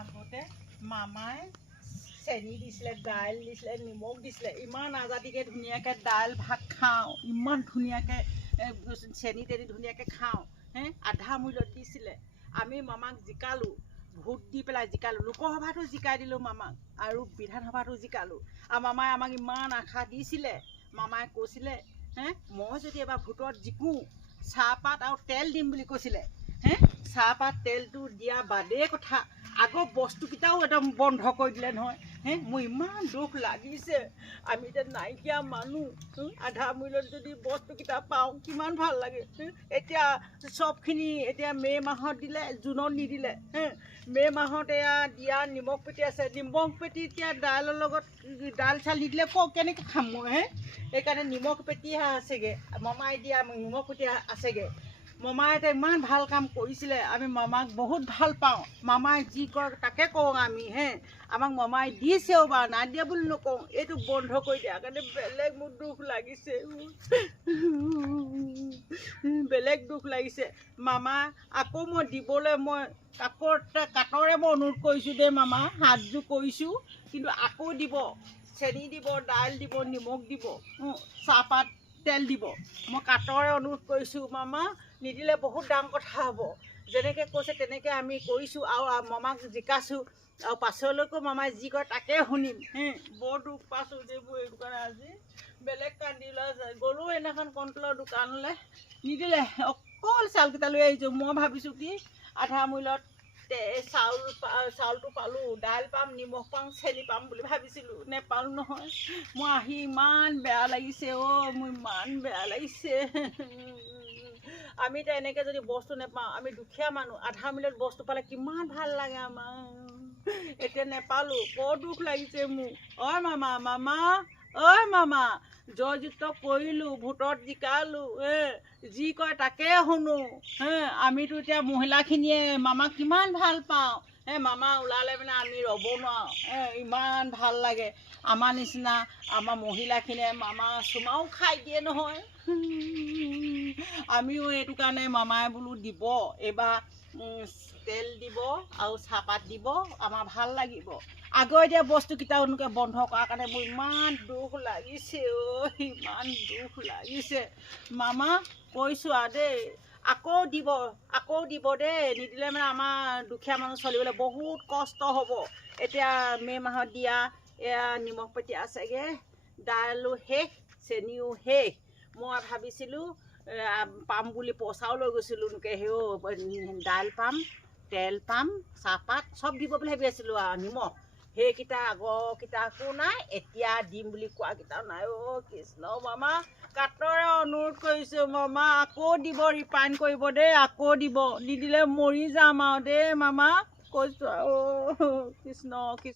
আগতে মামাই চেনি দিছিলে, দাইল দিছিলে, নিমখ দিছিলে। ইমান আজাদিকৈ ধুনীয়াকৈ দাইল ভাত খাওঁ, ইমান ধুনীয়াকৈ চেনি তেনি ধুনীয়াকৈ খাওঁ। আধা মূল্যত দিছিলে। আমি মামাক জিকালোঁ, ভোট দি পেলাই জিকালোঁ। লোকসভাতো জিকাই দিলোঁ মামাক, আৰু বিধানসভাতো জিকালোঁ। আৰু মামাই আমাক ইমান আশা দিছিলে। মামাই কৈছিলে মই যদি এবাৰ ভোটত জিকোঁ, চাহপাত আৰু তেল দিম বুলি কৈছিলে। চাহপাত তেলটো দিয়া বাদেই কথা, আগৰ বস্তুকেইটাও একদম বন্ধ কৰি দিলে নহয়। মোৰ ইমান দুখ লাগিছে। আমি এতিয়া নাইকিয়া মানুহ, আধা মূল্যত যদি বস্তুকেইটা পাওঁ কিমান ভাল লাগে। এতিয়া চবখিনি এতিয়া মে' মাহত দিলে, জুনত নিদিলে। মে' মাহত এয়া দিয়া নিমখ পেটি আছে, নিমখ পেটি এতিয়া দাইলৰ লগত দাইল চাল নিদিলে কেনেকৈ খাম মই? সেইকাৰণে নিমখ পেটিহে আছেগৈ, মামাই দিয়া নিমখ পেটি আছেগৈ। মামাই এতিয়া ইমান ভাল কাম কৰিছিলে। আমি মামাক বহুত ভাল পাওঁ। মামাই যি কয় তাকে কওঁ আমি। আমাক মামাই দিছেও বা নাই দিয়া বুলি নকওঁ। এইটো বন্ধ কৰি দিয়াৰ কাৰণে বেলেগ মোৰ দুখ লাগিছে, বেলেগ দুখ লাগিছে। মামা আকৌ মই দিবলৈ মই কাটৰে মই অনুৰোধ কৰিছোঁ দেই মামা, হাতযোৰ কৰিছোঁ। কিন্তু আকৌ দিব, চেনি দিব, দাইল দিব, নিমখ দিব, চাহপাত তেল দিব। মই কাটৰে অনুৰোধ কৰিছোঁ মামা, নিদিলে বহুত ডাঙৰ কথা হ'ব। যেনেকৈ কৈছে তেনেকৈ আমি কৰিছোঁ, আৰু মামাক জিকাছোঁ। আৰু পাছলৈকেও মামাই যি কয় তাকে শুনিম। বৰ দুখ পাইছোঁ দেই মোৰ এইটো কাৰণে। আজি বেলেগ কান্দি ওলাই যায়। গ'লোঁ সেইদিনাখন কণ্ট্ৰলৰ দোকানলৈ, নিদিলে। অকল চাউলকেইটা লৈ আহিছোঁ। মই ভাবিছোঁ কি আধা মূল্যত চাউলটো পালোঁ, দাইল পাম, নিমখ পাম, চেনি পাম বুলি ভাবিছিলোঁ। নেপালোঁ নহয়। মই আহি ইমান বেয়া লাগিছে, মোৰ ইমান বেয়া লাগিছে। আমি এতিয়া এনেকৈ যদি বস্তু নেপাওঁ, আমি দুখীয়া মানুহ, আধা মূল্যত বস্তু পালে কিমান ভাল লাগে আমাৰ। এতিয়া নেপালোঁ, বৰ দুখ লাগিছে মোৰ। মামা, মামা, মামা, জয়যুক্ত কৰিলোঁ, ভোটত জিকালোঁ, যি কয় তাকে শুনো। আমিতো এতিয়া মহিলাখিনিয়ে মামাক কিমান ভাল পাওঁ। মামা ওলালে মানে আমি ৰ'ব নোৱাৰোঁ। ইমান ভাল লাগে। আমাৰ নিচিনা আমাৰ মহিলাখিনিয়ে মামা চুমাও খাই দিয়ে নহয়। আমিও এইটো কাৰণে মামাই বোলো দিব, এইবাৰ তেল দিব আৰু চাহপাত দিব, আমাৰ ভাল লাগিব। আগৰ এতিয়া বস্তুকেইটা এনেকৈ বন্ধ কৰাৰ কাৰণে মোৰ ইমান দুখ লাগিছে, ইমান দুখ লাগিছে। মামা কৈছোঁ আৰু দেই, আকৌ দিব দেই। নিদিলে মানে আমাৰ দুখীয়া মানুহ চলিবলৈ বহুত কষ্ট হ'ব। এতিয়া মে' মাহত দিয়া এয়া নিমখ পেটি আছেগৈ, দাইলো শেষ, চেনিও শেষ। মই ভাবিছিলোঁ পাম বুলি পইচাও লৈ গৈছিলোঁ, দাইল পাম, তেল পাম, চাহপাত চব দিব বুলি ভাবি আছিলোঁ। আৰু নিমখ সেইকেইটা আগৰকেইটা একো নাই, এতিয়া দিম বুলি কোৱাকেইটাও নাই। কৃষ্ণ, মামা কাটৰে অনুৰোধ কৰিছোঁ মামা, আকৌ দিব, ৰিফাইন কৰিব দেই, আকৌ দিব। নিদিলে মৰি যাম আৰু দেই মামা, কৈছোঁ আৰু কৃষ্ণ।